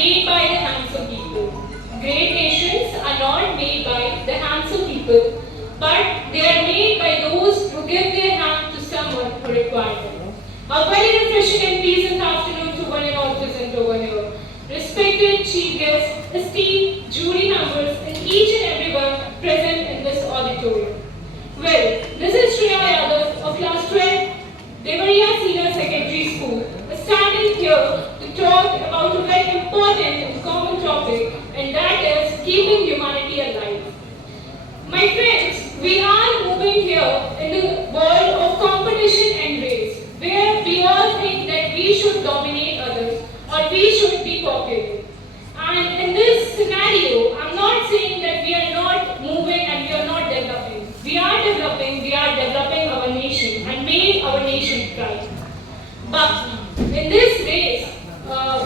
made by the hands of people. Great nations are not made by the hands of people, but they are made by those who give their hand to someone who requires them. A very refreshing and pleasant afternoon to one and all present over here. Respected chief guests, esteemed jury members, and each and everyone present in this auditorium. Well, this is Shreya Yadav of class 12, Devariya Senior Secondary School, standing here to talk about a very important and common topic, and that is keeping humanity alive. My friends, we are moving here in the world of competition and race, where we all think that we should dominate others or we should be popular. And in this scenario, I'm not saying that we are not moving and we are not developing. We are developing our nation and make our nation proud. But in this race,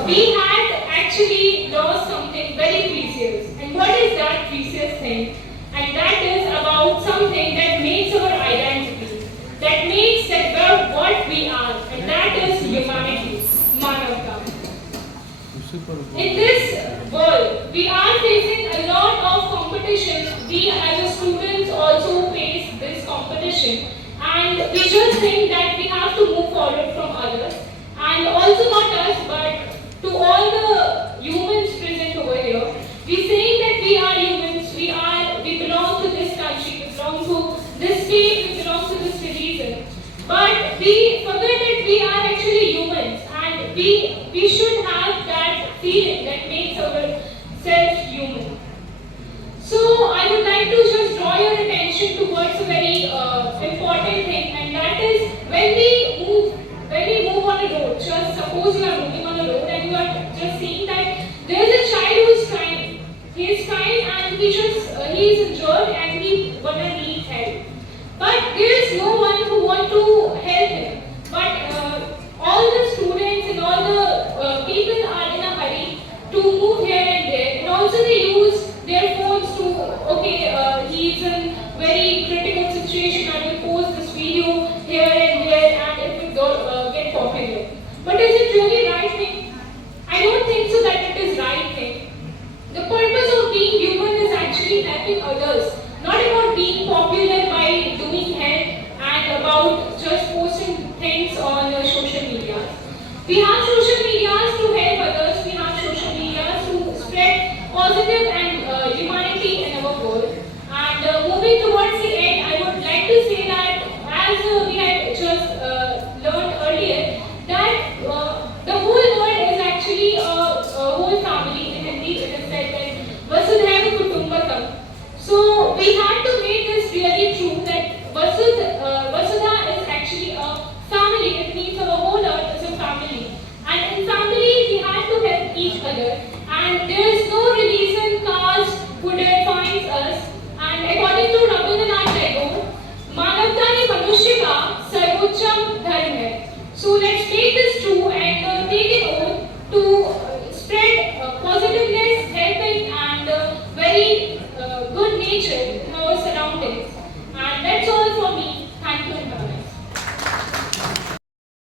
we had actually lost something very precious. And what is that precious thing? And that is about something that makes our identity, that makes that we're what we are, and that is humanity, Manavta. In this world, we are facing a lot of competition. We as a students also face this competition, and we just think that we have to move forward from others, and also not us, but to all the humans present over here. We saying that we are humans, we belong to this country, we belong to this state, we belong to this religion. But we forget that we are actually humans, and we should have that feeling that makes ourselves human. So I would like to just draw your attention towards a very important thing, and that is when we move on a road. Just suppose you are moving on a road and you are